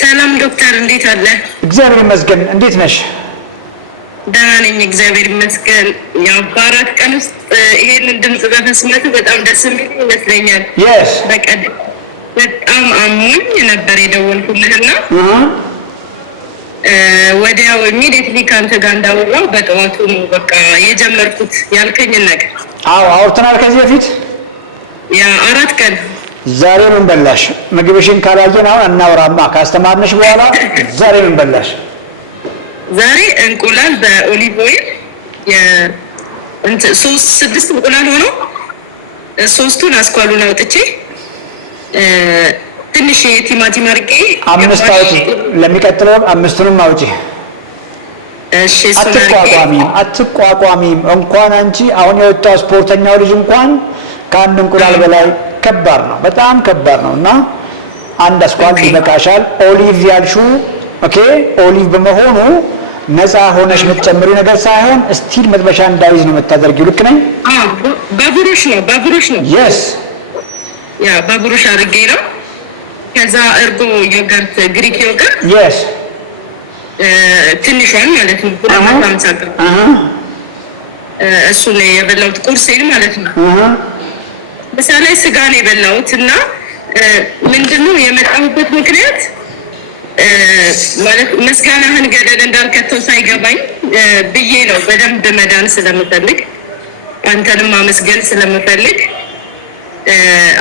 ሰላም ዶክተር፣ እንዴት አለ? እግዚአብሔር ይመስገን። እንዴት ነሽ? ደህና ነኝ እግዚአብሔር ይመስገን። ያው በ4 ቀን ውስጥ ይሄንን ድምጽ በመስማት በጣም ደስ የሚል ይመስለኛል። በቀደም በጣም አሞኝ ነበር የደወልኩልህና ወዲያው ኢሚዲየትሊ ካንተ ጋር እንዳወራው በጠዋቱ ነው በቃ የጀመርኩት ያልከኝን ነገር። አዎ አውርተናል ከዚህ በፊት ያ 4 ቀን። ዛሬ ምን በላሽ? ምግብሽን ካላየን አሁን እናወራማ። ካስተማርነሽ በኋላ ዛሬ ምን በላሽ? ዛሬ እንቁላል በኦሊቭ ኦይል ስድስት እንቁላል ሆኖ 3ቱን አስኳሉን አውጥቼ ትንሽ ቲማቲም አድርጌ 5 አውጪ። ለሚቀጥለው 5ቱንም አውጪ። እሺ አትቋቋሚም። እንኳን አንቺ አሁን የወጣው ስፖርተኛው ልጅ እንኳን ከአንድ እንቁላል በላይ ከባድ ነው፣ በጣም ከባድ ነው። እና አንድ አስኳል ይበቃሻል። ኦሊቭ ያልሽው ኦኬ፣ ኦሊቭ በመሆኑ ነፃ ሆነሽ የምትጨምሪው ነገር ሳይሆን ስቲል መጥበሻ እንዳይዝ ነው የምታደርጊው። ልክ ነኝ? በብሩሽ ነው። የስ ያ በብሩሽ አድርጌ ነው ከዛ እርጎ ዮገርት ግሪክ ዮገርት yes ትንሿን ማለት ነው 250 ግራም እሱ ነው የበላሁት ቁርሴን ማለት ነው። ምሳ ላይ ስጋ ነው የበላሁት እና ምንድነው የመጣሁበት ምክንያት ማለት መስጋናህን ገደል እንዳልከተው ሳይገባኝ ብዬ ነው። በደንብ መዳን ስለምፈልግ አንተንም ማመስገን ስለምፈልግ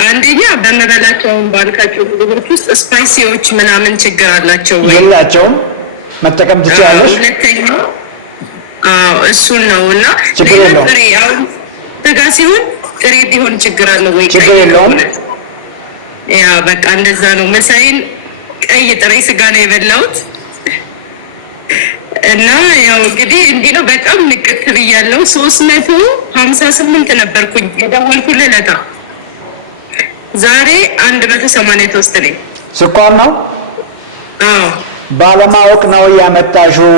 አንደኛ በመበላቸው ባልካቸው ምግቦች ውስጥ ስፓይሲዎች ምናምን ችግር አላቸው ወይ? የላቸውም። መጠቀም ትችላለሽ። ሁለተኛ እሱን ነውና ጥሬ አሁን ስጋ ሲሆን ጥሬ ቢሆን ችግር አለው ወይ? ችግር የለውም። ያ በቃ እንደዛ ነው። ምሳዬን ቀይ ጥሬ ስጋ ነው የበላሁት እና ያው እንግዲህ እንዲህ ነው። በጣም ንቅት ብያለሁ። 358 ነበርኩኝ የደወልኩልህ ለታ ዛሬ 183 ነኝ። ስኳር ነው? አዎ ባለማወቅ ነው ያመጣሽው።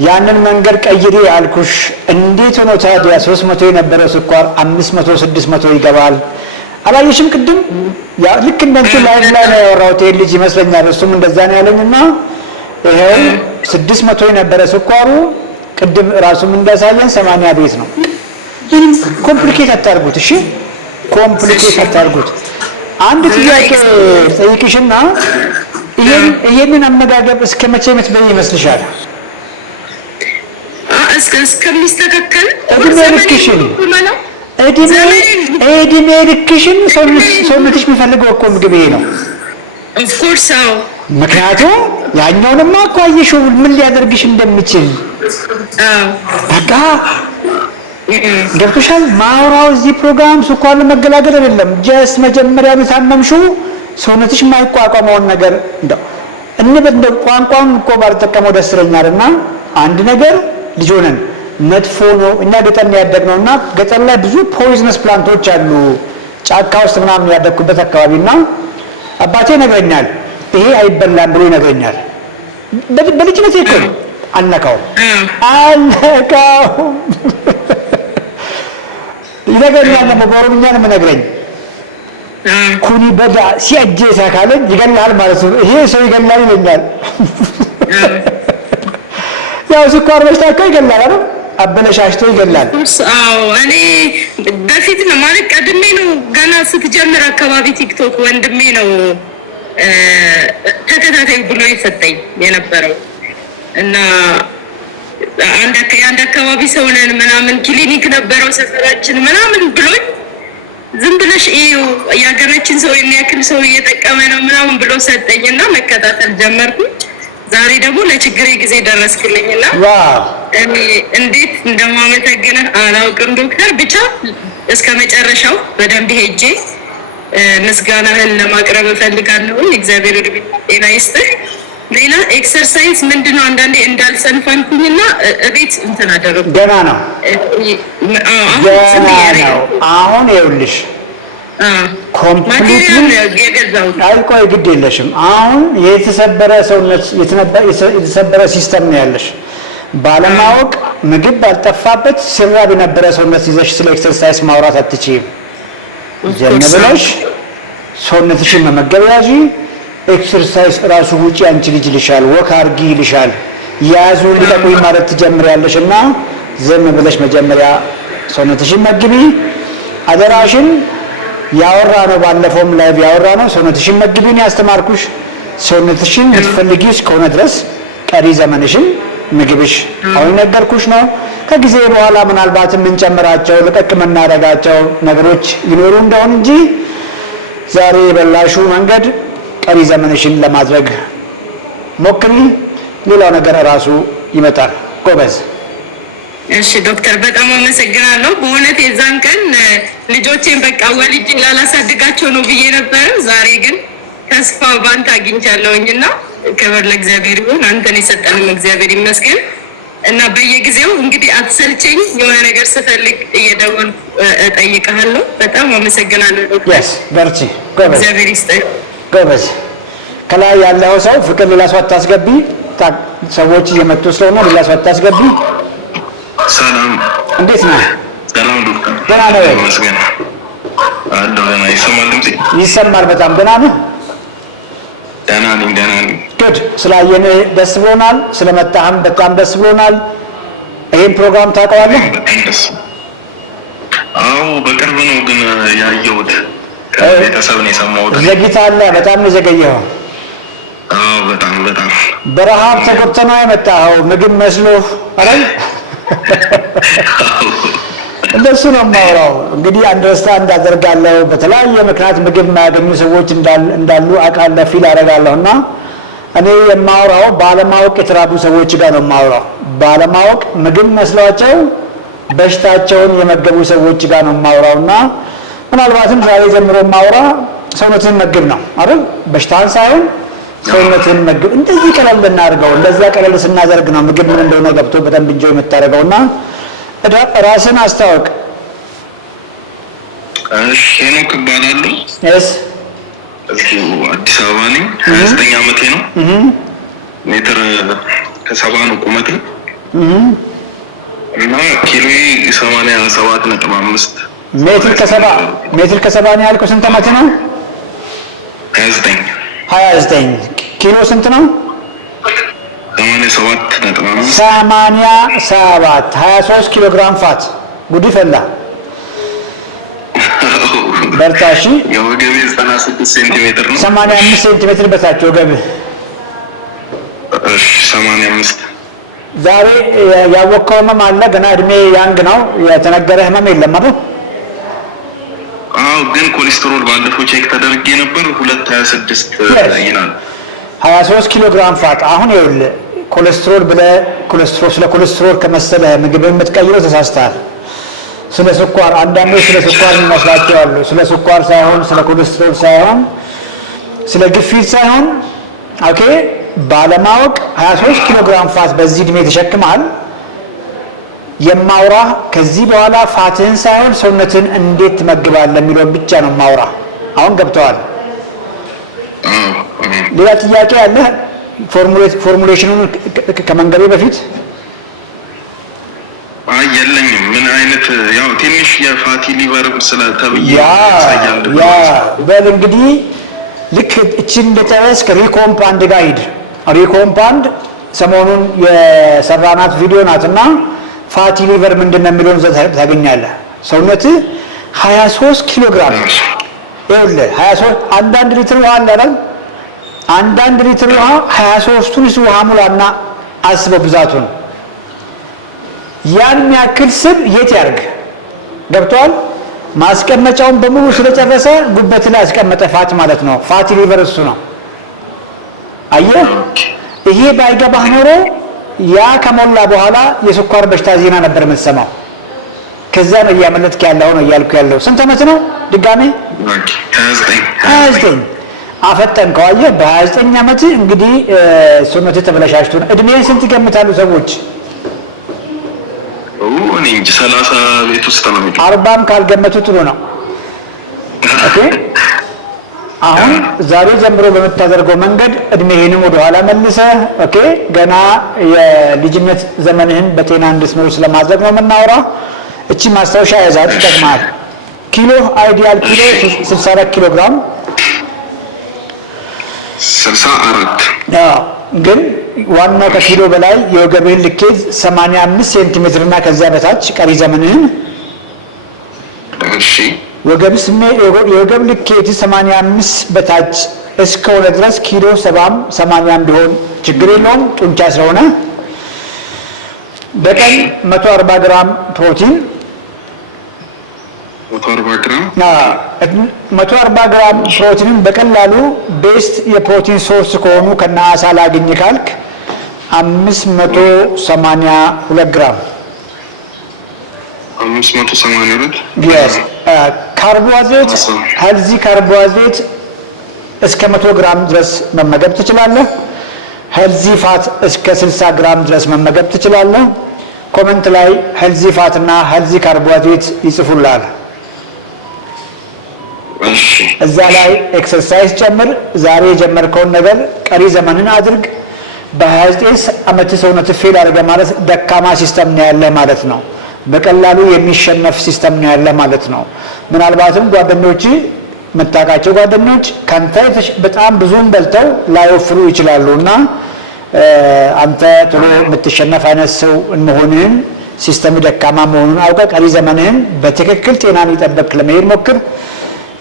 ያንን መንገድ ቀይሪ ያልኩሽ እንዴት ሆኖ ታዲያ 300 የነበረው ስኳር 500 600 ይገባል? አላየሽም? ቅድም ያ ልክ እንደንቱ ላይ ነው ያወራሁት ልጅ ይመስለኛል። እሱም እንደዛ ነው ያለኝና ይሄው 600 የነበረ ስኳሩ ቅድም ራሱም እንዳሳየን 80 ቤት ነው። ምንም ኮምፕሊኬት አታርጉት። እሺ ኮምፕሊኬት አታርጉት። አንድ ጥያቄ ጠይቅሽና ይሄንን አመጋገብ እስከ መቼ የምትበይ ይመስልሻል? እስከሚስተካከል እድሜ ልክሽን ሰውነትሽ የሚፈልገው እኮ ምግብ ይሄ ነው። ኦፍኮርስ አዎ። ምክንያቱም ያኛውንማ እኮ አየሽው ምን ሊያደርግሽ እንደሚችል። በቃ ገብቶሻል። ማውራው እዚህ ፕሮግራም ስኳር ለመገላገል አይደለም። ጀስት መጀመሪያ የታመምሽው ሰውነትሽ የማይቋቋመውን ነገር እንደው ቋንቋን እኮ ባልጠቀመው ደስ ይለኛልና አንድ ነገር ልጅ ሆነን መጥፎ ነው። እኛ ገጠር ነው ያደግነውና ገጠር ላይ ብዙ ፖይዝነስ ፕላንቶች አሉ። ጫካ ውስጥ ምናምን ያደግኩበት አካባቢና አባቴ ይነግረኛል ይሄ አይበላም ብሎ ይነግረኛል። በልጅነቴ እኮ አልነካውም ይነግረኛል። ደግሞ በኦሮምኛ ነው የምነግረኝ። ኩኒ በዳ ሲያጄሳ ካለኝ ይገላል ማለት ነው። ይሄ ሰው ይገላል ይለኛል። ያው ስኳር በሽታ እኮ ይገላል አይደል? አበለሻሽቶ ይገላል። አዎ እኔ በፊት ነው ማለት ቀድሜ ነው ገና ስትጀምር አካባቢ ቲክቶክ ወንድሜ ነው ተከታታይ ብሎ የሰጠኝ የነበረው እና አንድ አካባቢ ሰው ነን ምናምን ክሊኒክ ነበረው ሰፈራችን ምናምን ብሎኝ ዝም ብለሽ ይኸው የሀገራችን ሰው የሚያክል ሰው እየጠቀመ ነው ምናምን ብሎ ሰጠኝና መከታተል ጀመርኩኝ። ዛሬ ደግሞ ለችግሬ ጊዜ ደረስክልኝና እኔ እንዴት እንደማመሰግንህ አላውቅም ዶክተር። ብቻ እስከ መጨረሻው በደንብ ሄጄ ምስጋናህን ለማቅረብ እፈልጋለሁ። እግዚአብሔር ጤና ይስጥህ። ሌላ ኤክሰርሳይዝ ምንድነው? አንዳንዴ እንዳልሰንፈንኩኝና እቤት እንትን አደረኩ። ገና ነው አሁን ይኸውልሽ ቆይ ግድ የለሽም። አሁን የተሰበረ ሰውነት የተሰበረ ሲስተም ነው ያለሽ። ባለማወቅ ምግብ ባልጠፋበት ሲራብ የነበረ ሰውነት ይዘሽ ስለ ኤክሰርሳይዝ ማውራት አትችይም። ጀነ ብለሽ ሰውነትሽን መመገብ ያዢ። ኤክሰርሳይዝ ራሱ ውጪ አንቺ ልጅ ይልሻል፣ ወክ አድርጊ ይልሻል። ያዙ ልቀቁኝ ማለት ትጀምሪያለሽ እና ዝም ብለሽ መጀመሪያ ሰውነትሽን መግቢ። አደራሽን ያወራ ነው ባለፈውም ላይቭ ያወራ ነው። ሰውነትሽን መግቢን ያስተማርኩሽ። ሰውነትሽን ልትፈልጊ እስከሆነ ድረስ ቀሪ ዘመንሽን ምግብሽ አሁን ነገርኩሽ ነው። ከጊዜ በኋላ ምናልባት የምንጨምራቸው ለቀቅ የምናደርጋቸው ነገሮች ይኖሩ እንደሆን እንጂ ዛሬ የበላሹ መንገድ ቀሪ ዘመንሽን ለማድረግ ሞክሪ። ሌላው ነገር ራሱ ይመጣል። ጎበዝ። እሺ ዶክተር በጣም አመሰግናለሁ። በእውነት የዛን ቀን ልጆቼን በቃ ወልጄ ላላሳድጋቸው ነው ብዬ ነበር። ዛሬ ግን ተስፋ ባንተ አግኝቻለሁኝና ክብር ለእግዚአብሔር ይሁን። አንተን የሰጠንም እግዚአብሔር ይመስገን እና በየጊዜው እንግዲህ አትሰልቸኝ። የሆነ ነገር ስፈልግ እየደወልኩ እጠይቅሃለሁ። በጣም አመሰግናለሁ ዶክተር። በርቺ። ጎበዝ። እግዚአብሔር ይስጥህ። ጎበዝ። ከላይ ያለው ሰው ፍቅር ሌላ ሰው አታስገቢ። ሰዎች እየመጡ ስለሆነ ሌላ ሰው አታስገቢ። ሰላም፣ እንዴት ነህ? ሰላም ዶክተር። ደህና ነህ? ይመስገን አለሁ። ደህና ይሰማል? ድምጼ ይሰማል። በጣም ደህና ነህ? ደህና ነኝ። ጉድ ስላየን ደስ ብሎናል። ስለመጣህም በጣም ደስ ብሎናል። ይሄን ፕሮግራም ታውቀዋለህ? አዎ በቅርብ ነው ግን ያየሁት። ከቤተሰብ ነው የሰማሁት። ዘግይተሃል፣ በጣም ነው የዘገየኸው። አዎ በጣም በረሃብ ተጎድተህ ነው የመጣኸው። ምግብ መስሎህ አይደል? እንደሱ ነው የማወራው። እንግዲህ አንደርስታንድ አደርጋለሁ። በተለያየ ምክንያት ምግብ የማያገኙ ሰዎች እንዳሉ አውቃለሁ፣ ፊል አደርጋለሁ። እና እኔ የማወራው ባለማወቅ የተራቡ ሰዎች ጋር ነው የማወራው። ባለማወቅ ምግብ መስሏቸው በሽታቸውን የመገቡ ሰዎች ጋር ነው የማወራው። እና ምናልባትም ዛሬ ጀምሮ የማወራ ሰውነትን መግብ ነው አይደል? በሽታን ሳይሆን ሰውነትን መግብ። እንደዚህ ቀለል እናድርገው። እንደዛ ቀለል ስናደርግ ነው ምግብ ምን እንደሆነ ገብቶ በደንብ እንጆ የምታደርገው። እና ራስን አስታውቅ። እሺ ሄኖክ እባላለሁ። እስ እዚሁ አዲስ አበባ ነኝ። 29 ዓመቴ ነው። ሜትር ከ70 ነው ቁመቴ እና ኪሎዬ 87.5 ሜትር ከ70 ነው ያልከው። ስንት ዓመት ነው? 29 ኪሎ ስንት ነው? 87 23 ኪሎ ግራም ፋት። ጉድ ፈላ። በርታሺ። የወገቤ 96 ሴንቲሜትር ነው። 85 ሴንቲሜትር በታች ወገብ። እሺ 85። ዛሬ ያወቀው ህመም አለ? ገና እድሜ ያንግ ነው። የተነገረ ህመም የለም አይደል? አዎ ግን ኮሌስትሮል ባለፈው ቼክ ተደርጌ ነበር 226 ይላል። 23 ኪሎ ግራም ፋት። አሁን ይኸውልህ ኮሌስትሮል ብለህ ስለ ኮሌስትሮል ከመሰለ ምግብ የምትቀይረው ተሳስተሃል። ስለ ስኳር አንዳንዶች ስለ ስኳር የሚመስላቸው አሉ። ስለ ስኳር ሳይሆን ስለ ኮሌስትሮል ሳይሆን ስለ ግፊት ሳይሆን ኦኬ፣ ባለማወቅ 23 ኪሎ ግራም ፋት በዚህ እድሜ ተሸክመሃል። የማውራ ከዚህ በኋላ ፋትህን ሳይሆን ሰውነትን እንዴት ትመግባለህ የሚለውን ብቻ ነው የማውራ። አሁን ገብተዋል? ሌላ ጥያቄ አለ? ፎርሙሌሽኑን ከመንገቤ በፊት የለኝም። ምን አይነት ያው ትንሽ የፋቲ ሊቨር ስለተብዬ በል እንግዲህ ልክ እቺን እንደጨረስክ ሪኮምፓንድ ጋር ሂድ። ሪኮምፓንድ ሰሞኑን የሰራናት ቪዲዮ ናትና ፋቲ ሊቨር ምንድነው የሚለውን ታገኛለህ። ሰውነት 23 ኪሎ ግራም ይኸውልህ 23 አንዳንድ ሊትር ውሃ አለ አይደል? አንዳንድ ሊትር ውሃ 23ቱን ውሃ ሙላና አስበው ብዛቱን። ያን ያክል ስብ የት ያርግ? ገብቷል? ማስቀመጫውን በሙሉ ስለጨረሰ ጉበት ላይ ያስቀመጠ ፋት ማለት ነው። ፋቲ ሊቨር እሱ ነው። አየህ፣ ይሄ ባይገባህ ኖሮ ያ ከሞላ በኋላ የስኳር በሽታ ዜና ነበር የምትሰማው። ከዛ ነው እያመለጥክ ያለው ነው እያልኩ ያለው። ስንት ዓመት ነው ድጋሜ? 29 አፈጠንከው። አየህ፣ በ29 ዓመት እንግዲህ ሰውነትህ ተበላሽቶ ነው። እድሜህን ስንት ይገምታሉ ሰዎች? እኔ እንጂ 30 ቤት ውስጥ ነው። 40ም ካልገመቱ ጥሩ ነው። ኦኬ፣ አሁን ዛሬ ጀምሮ በምታደርገው መንገድ እድሜህንም ወደ ኋላ መልሰህ ኦኬ፣ ገና የልጅነት ዘመንህን በጤና እንድትኖር ስለማድረግ ነው የምናወራ። እቺ ማስታወሻ ያዛት፣ ይጠቅማል። ኪሎ አይዲያል ኪሎ 64 ኪሎ ግራም 64። ግን ዋናው ከኪሎ በላይ የወገብህን ልኬት 85 ሴንቲሜትር እና ከዚያ በታች ቀሪ ዘመንህን እሺ። የወገብ ልኬት 85 በታች እስከሆነ ድረስ ኪሎ 70 80 ቢሆን ችግር የለውም፣ ጡንቻ ስለሆነ። በቀን 140 ግራም ፕሮቲን 140 ግራም ፕሮቲንን በቀላሉ ቤስት የፕሮቲን ሶርስ ከሆኑ ከነ አሳ ላግኝ ካልክ 582 ግራም 582 yes ካርቦሃይድሬት ሄልዚ ካርቦሃይድሬት እስከ 100 ግራም ድረስ መመገብ ትችላለህ። ሄልዚ ፋት እስከ 60 ግራም ድረስ መመገብ ትችላለህ። ኮሜንት ላይ ሄልዚ ፋት እና ሄልዚ ካርቦሃይድሬት ይጽፉልሃል። እዛ ላይ ኤክሰርሳይዝ ጨምር። ዛሬ የጀመርከውን ነገር ቀሪ ዘመንን አድርግ። በ29 ዓመት ሰውነት ፌል አድርገ ማለት ደካማ ሲስተም ነው ያለ ማለት ነው። በቀላሉ የሚሸነፍ ሲስተም ነው ያለ ማለት ነው። ምናልባትም ጓደኞች የምታውቃቸው ጓደኞች ካንተ በጣም ብዙም በልተው ላይወፍሩ ይችላሉና አንተ ጥሩ የምትሸነፍ አይነት ሰው መሆንህን ሲስተም ደካማ መሆኑን አውቀህ ቀሪ ዘመንህን በትክክል ጤናን ይጠብቅ ለመሄድ ሞክር።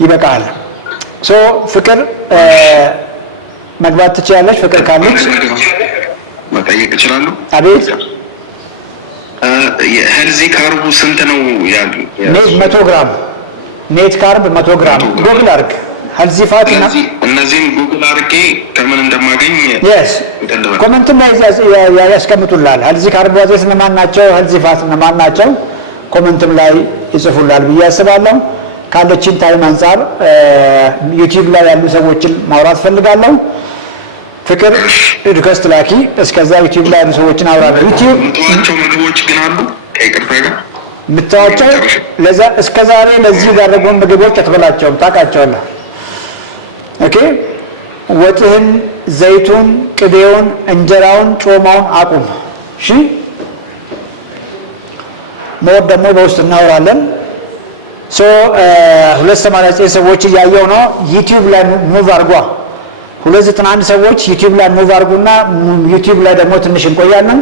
ይበቃል። ፍቅር መግባት ትችላለች። ፍቅር ካለች መጠየቅ እችላለሁ? አቤት። ሄልዚ ካርቡ ስንት ነው ያሉ? 100 ግራም ኔት ካርብ 100 ግራም ጉግል አድርግ። ሄልዚ ፋት እና እነዚህን ጉግል አድርጌ ከምን እንደማገኝ ኮመንትም ላይ ያስቀምጡላል። ሄልዚ ካርቦሃይድሬት እነማን ናቸው፣ ሄልዚ ፋት እነማን ናቸው ኮመንትም ላይ ይጽፉላል ብዬ አስባለሁ። ካለችን ታይም አንፃር ዩቲዩብ ላይ ያሉ ሰዎችን ማውራት ፈልጋለሁ። ፍቅር ሪኩዌስት ላኪ። እስከዛ ዩቲዩብ ላይ ያሉ ሰዎችን አውራለሁ። ዩቲዩብ ምትዋቸው ምግቦች ግን አሉ ከይቅርታ ጋር ምታወቸው ለዛ እስከዛሬ ለዚህ ያደረጉን ምግቦች አትበላቸውም፣ ታውቃቸዋለህ። ኦኬ ወጥህን፣ ዘይቱን፣ ቅቤውን፣ እንጀራውን፣ ጮማውን አቁም። እሺ ሞር ደግሞ በውስጥ እናወራለን። 289 ሰዎች እያየው ነው። ዩቲዩብ ላይ ሙቭ አድርጓ። 291 ሰዎች ዩቲዩብ ላይ ሙቭ አድርጉና ዩቲዩብ ላይ ደግሞ ትንሽ እንቆያለን።